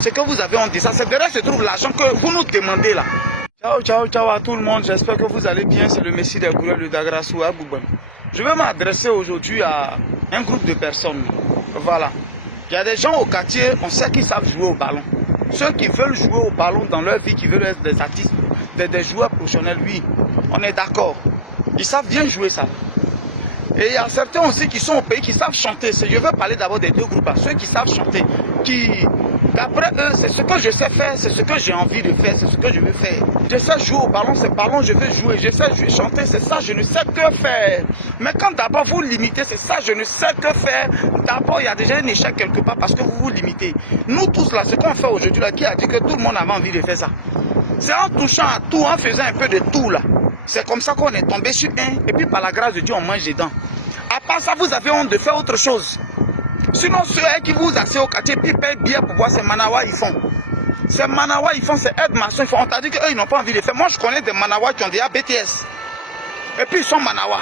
Ce que vous avez honte de ça, c'est derrière se trouve l'argent que vous nous demandez là. Ciao, ciao, ciao à tout le monde. J'espère que vous allez bien. C'est le Messie des coureurs, le Dagrasou à Boubam. Je vais m'adresser aujourd'hui à un groupe de personnes. Voilà. Il y a des gens au quartier, on sait qu'ils savent jouer au ballon. Ceux qui veulent jouer au ballon dans leur vie, qui veulent être des artistes, des joueurs professionnels, oui, on est d'accord. Ils savent bien jouer ça. Et il y a certains aussi qui sont au pays, qui savent chanter. Je veux parler d'abord des deux groupes. Ceux qui savent chanter, d'après eux, c'est ce que je sais faire, c'est ce que j'ai envie de faire, c'est ce que je veux faire. Je sais jouer au ballon, c'est ballon, je veux jouer. Je sais chanter, c'est ça, je ne sais que faire. Mais quand d'abord vous limitez, c'est ça, je ne sais que faire. D'abord, il y a déjà un échec quelque part parce que vous vous limitez. Nous tous là, ce qu'on fait aujourd'hui, là, qui a dit que tout le monde avait envie de faire ça? C'est en touchant à tout, en faisant un peu de tout là. C'est comme ça qu'on est tombé sur un, et puis par la grâce de Dieu, on mange dedans. À part ça, vous avez honte de faire autre chose. Sinon, ceux qui vous asseyent au quartier, puis payent bien pour voir ces manawa, ils font. Ces manawa, ils font, ces aides-maçons, ils font. On t'a dit qu'eux, ils n'ont pas envie de faire. Moi, je connais des manawa qui ont déjà BTS. Et puis, ils sont manawa.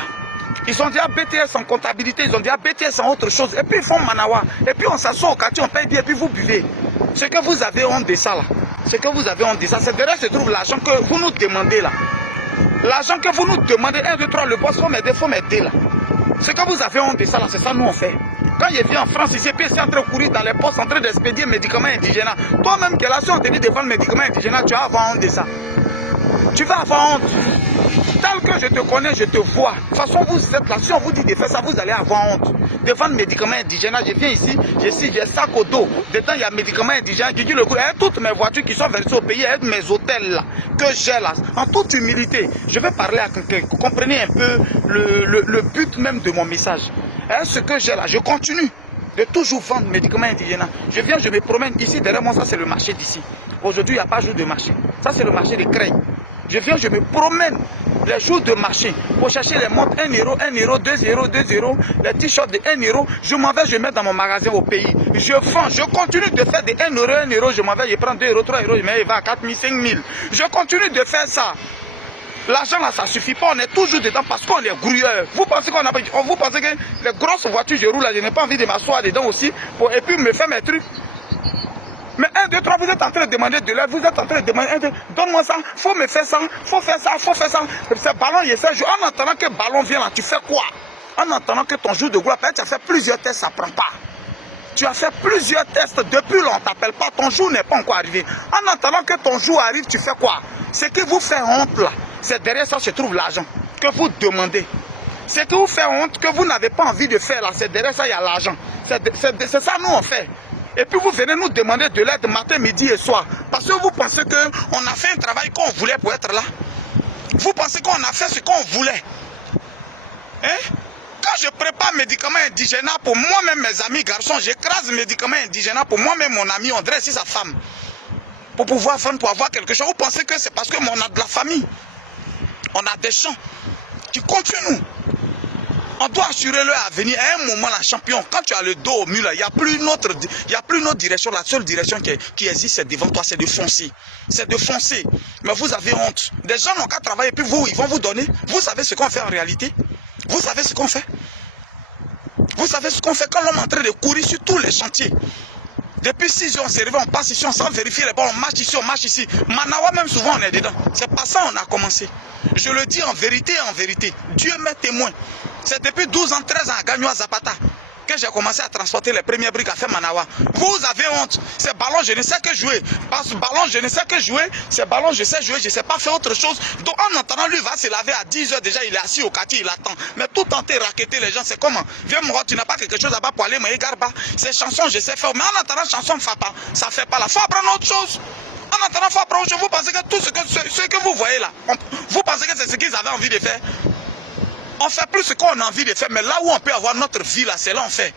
Ils ont déjà BTS en comptabilité, ils ont déjà BTS en autre chose. Et puis, ils font manawa. Et puis, on s'assoit au quartier, on paye bien, et puis vous buvez. Ce que vous avez honte de ça, là. Ce que vous avez honte de ça, c'est derrière se trouve l'argent que vous nous demandez, là. L'argent que vous nous demandez, 1, 2, 3, le boss, faut m'aider là. Ce que vous avez honte de ça là, c'est ça nous on fait. Quand il vient en France ici, puis c'est en train de courir dans les postes, en train d'expédier médicaments indigènes. Toi-même qui es là, si on te dit de vendre médicaments indigènes, tu vas avoir honte de ça. Tu vas avoir honte. Tel que je te connais, je te vois. De toute façon, vous êtes là, si on vous dit de faire ça, vous allez avoir honte. De vendre médicaments indigènes, je viens ici, j'ai sac au dos. Dedans, il y a médicaments indigènes qui disent le goût. Toutes mes voitures qui sont versées au pays, mes hôtels là, que j'ai là, en toute humilité, je vais parler à quelqu'un. Vous comprenez un peu le but même de mon message. Et ce que j'ai là, je continue de toujours vendre médicaments indigènes. Je viens, je me promène ici, derrière moi, ça c'est le marché d'ici. Aujourd'hui, il n'y a pas jour de marché. Ça c'est le marché des Creil. Je viens, je me promène les jours de marché pour chercher les montres 1 euro, 1 euro, 2 euros, 2 euros, les t-shirts de 1 euro. Je m'en vais, je mets dans mon magasin au pays. Je vends, je continue de faire de 1 euro, 1 euro. Je m'en vais, je prends 2 euros, 3 euros, je mets, il va à 4 000, 5 000. Je continue de faire ça. L'argent là, ça ne suffit pas, on est toujours dedans parce qu'on est grouilleurs. Vous pensez vous pensez que les grosses voitures, je roule là, je n'ai pas envie de m'asseoir dedans aussi et puis me faire mes trucs. Mais 1, 2, 3, vous êtes en train de demander de l'aide, vous êtes en train de demander, donne-moi ça, faut me faire ça, faut faire ça, faut faire ça. Ce ballon, il essaie de jouer. En attendant que le ballon vienne là, tu fais quoi? En attendant que ton jour de gloire, tu as fait plusieurs tests, ça ne prend pas. Tu as fait plusieurs tests, depuis là, on ne t'appelle pas, ton jour n'est pas encore arrivé. En attendant que ton jour arrive, tu fais quoi? Ce qui vous fait honte là, c'est derrière ça se trouve l'argent que vous demandez. Ce qui vous fait honte, que vous n'avez pas envie de faire là, c'est derrière ça, il y a l'argent. C'est ça, nous, on fait. Et puis vous venez nous demander de l'aide matin, midi et soir. Parce que vous pensez qu'on a fait un travail qu'on voulait pour être là. Vous pensez qu'on a fait ce qu'on voulait. Hein? Quand je prépare médicaments indigènes pour moi-même, mes amis garçons, j'écrase médicaments indigènes pour moi-même, mon ami, on dresse sa femme. Pour pouvoir vendre, pour avoir quelque chose. Vous pensez que c'est parce qu'on a de la famille. On a des gens qui continuent. On doit assurer leur avenir. À un moment, la champion, quand tu as le dos au mur, il n'y a plus une autre direction. La seule direction qui existe, c'est devant toi, c'est de foncer. C'est de foncer. Mais vous avez honte. Des gens n'ont qu'à travailler, puis vous, ils vont vous donner. Vous savez ce qu'on fait en réalité? Vous savez ce qu'on fait? Vous savez ce qu'on fait quand l'homme est en train de courir sur tous les chantiers? Depuis 6 heures, on s'est réveillé, on passe ici, on s'en vérifie les balles, on marche ici, on marche ici. Manawa, même souvent, on est dedans. C'est pas ça, on a commencé. Je le dis en vérité, Dieu m'est témoin. C'est depuis 12 ans, 13 ans à Gagnoa Zapata que j'ai commencé à transporter les premières briques à faire Manawa. Vous avez honte. Ces ballons, je ne sais que jouer. Parce que ballon, je ne sais que jouer. Ces ballons, je sais jouer, je ne sais pas faire autre chose. Donc en entendant, lui va se laver à 10 heures déjà, il est assis au quartier, il attend. Mais tout tenter raqueter les gens, c'est comment? Viens moi, tu n'as pas quelque chose là-bas pour aller me garba. Ces chansons, je sais faire. Mais en entendant, chanson ne fait pas. Ça ne fait pas là. Il faut apprendre autre chose. En attendant, il faut apprendre autre chose. Vous pensez que tout ce que vous voyez là, vous pensez que c'est ce qu'ils avaient envie de faire? On fait plus ce qu'on a envie de faire, mais là où on peut avoir notre vie, là, c'est là on fait.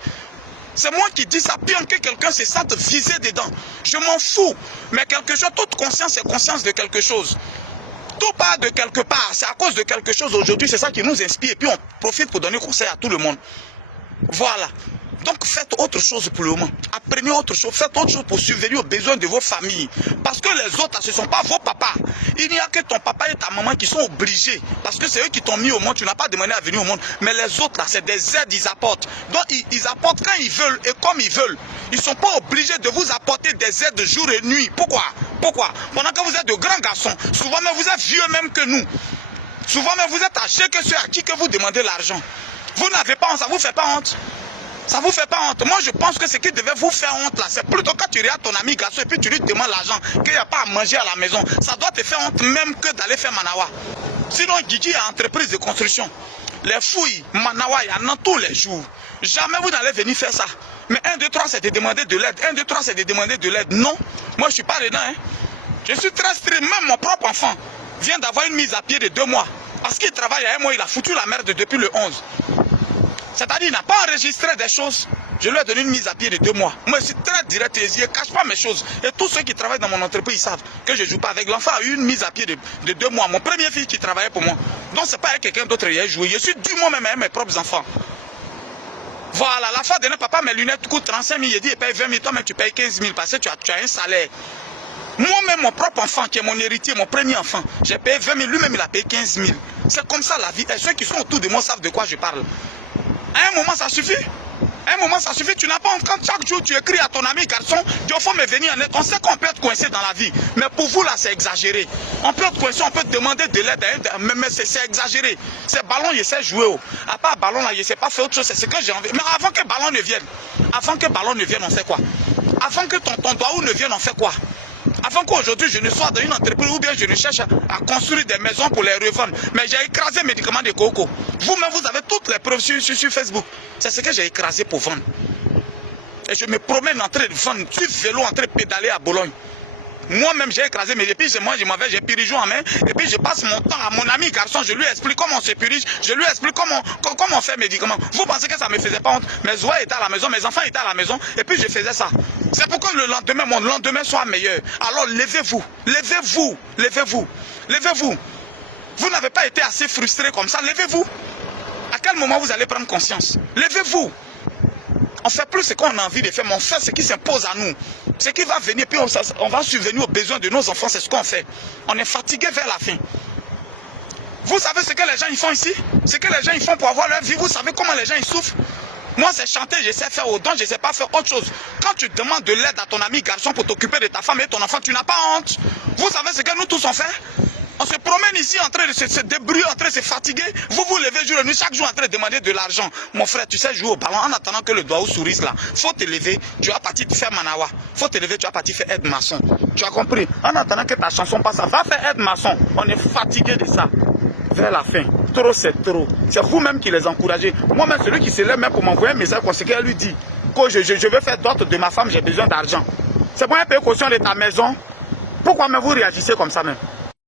C'est moi qui dis ça, bien que quelqu'un se sente visé dedans. Je m'en fous. Mais quelque chose, toute conscience est conscience de quelque chose. Tout part de quelque part. C'est à cause de quelque chose aujourd'hui, c'est ça qui nous inspire. Et puis on profite pour donner conseil à tout le monde. Voilà. Donc faites autre chose pour le moment. Apprenez autre chose. Faites autre chose pour subvenir aux besoins de vos familles. Parce que les autres, ce ne sont pas vos papas. Il n'y a que ton papa et ta maman qui sont obligés. Parce que c'est eux qui t'ont mis au monde. Tu n'as pas demandé à venir au monde. Mais les autres, là, c'est des aides, ils apportent. Donc ils apportent quand ils veulent et comme ils veulent. Ils ne sont pas obligés de vous apporter des aides jour et nuit. Pourquoi? Pourquoi? Pendant que vous êtes de grands garçons, souvent même vous êtes vieux même que nous. Souvent même vous êtes âgés que ceux à qui que vous demandez l'argent. Vous n'avez pas honte, ça ne vous fait pas honte. Ça ne vous fait pas honte. Moi, je pense que ce qui devait vous faire honte là, c'est plutôt quand tu regardes ton ami garçon et puis tu lui demandes l'argent, qu'il n'y a pas à manger à la maison. Ça doit te faire honte même que d'aller faire Manawa. Sinon, Guigui a entreprise de construction. Les fouilles, Manawa, il y en a tous les jours. Jamais vous n'allez venir faire ça. Mais 1, 2, 3, c'est de demander de l'aide. 1, 2, 3, c'est de demander de l'aide. Non, moi, je ne suis pas dedans. Hein. Je suis très strict. Même mon propre enfant vient d'avoir une mise à pied de 2 mois. Parce qu'il travaille à 1 mois, il a foutu la merde depuis le 11. C'est-à-dire, il n'a pas enregistré des choses. Je lui ai donné une mise à pied de 2 mois. Moi, je suis très direct et je ne cache pas mes choses. Et tous ceux qui travaillent dans mon entreprise, ils savent que je ne joue pas avec. L'enfant a eu une mise à pied de 2 mois. Mon premier fils qui travaillait pour moi. Donc, ce n'est pas avec quelqu'un d'autre qui a joué. Je suis du moi-même avec mes propres enfants. Voilà, la fois dernière, papa, mes lunettes coûtent 35 000. Il dit, il paye 20 000. Toi-même, tu payes 15 000 parce que tu as un salaire. Moi-même, mon propre enfant, qui est mon héritier, mon premier enfant, j'ai payé 20 000. Lui-même, il a payé 15 000. C'est comme ça la vie. Et ceux qui sont autour de moi savent de quoi je parle. À un moment, ça suffit. À un moment, ça suffit. Tu n'as pas honte. Quand chaque jour, tu écris à ton ami garçon, il faut me venir en aide. On sait qu'on peut être coincé dans la vie. Mais pour vous, là, c'est exagéré. On peut être coincé, on peut demander de l'aide. Mais c'est exagéré. C'est ballon, il sait jouer. À part ballon, là, il ne sait pas faire autre chose. C'est ce que j'ai envie. Mais avant que ballon ne vienne, on fait quoi? Avant que ton doigt ne vienne, on fait quoi? Avant qu'aujourd'hui je ne sois dans une entreprise ou bien je ne cherche à construire des maisons pour les revendre. Mais j'ai écrasé les médicaments de coco. Vous-même, vous avez toutes les preuves sur Facebook. C'est ce que j'ai écrasé pour vendre. Et je me promène en train de vendre, sur vélo, en train de pédaler à Bologne. Moi-même, j'ai écrasé mes épices. Moi, je m'en vais, j'ai pirigeon en main. Et puis, je passe mon temps à mon ami garçon. Je lui explique comment on se purige. Je lui explique comment on fait médicaments. Vous pensez que ça ne me faisait pas honte? Mes oies étaient à la maison, mes enfants étaient à la maison. Et puis, je faisais ça. C'est pourquoi le lendemain, mon lendemain soit meilleur. Alors, levez-vous. Levez-vous. Levez-vous. Levez-vous. Vous n'avez pas été assez frustré comme ça. Levez-vous. À quel moment vous allez prendre conscience? Levez-vous. On ne fait plus ce qu'on a envie de faire, mais on fait ce qui s'impose à nous. Ce qui va venir, puis on va subvenir aux besoins de nos enfants, c'est ce qu'on fait. On est fatigué vers la fin. Vous savez ce que les gens ils font ici? Ce que les gens ils font pour avoir leur vie, vous savez comment les gens ils souffrent? Moi, c'est chanter, je sais faire autant, je ne sais pas faire autre chose. Quand tu demandes de l'aide à ton ami garçon pour t'occuper de ta femme et ton enfant, tu n'as pas honte. Vous savez ce que nous tous on fait? On se promène ici en train de se débrouiller, en train de se fatiguer. Vous vous levez jour et nuit, chaque jour en train de demander de l'argent. Mon frère, tu sais jouer au ballon en attendant que le doigt sourisse là. Faut te lever, tu vas partir faire Manawa. Faut te lever, tu vas partir faire aide-maçon. Tu as compris? En attendant que ta chanson passe, va faire aide-maçon. On est fatigué de ça. Vers la fin, trop c'est trop. C'est vous-même qui les encouragez. Moi-même, celui qui se lève même pour m'envoyer un message conséquent, lui dit que je veux faire d'autres de ma femme, j'ai besoin d'argent. C'est pour un payer caution de ta maison. Pourquoi même vous réagissez comme ça même?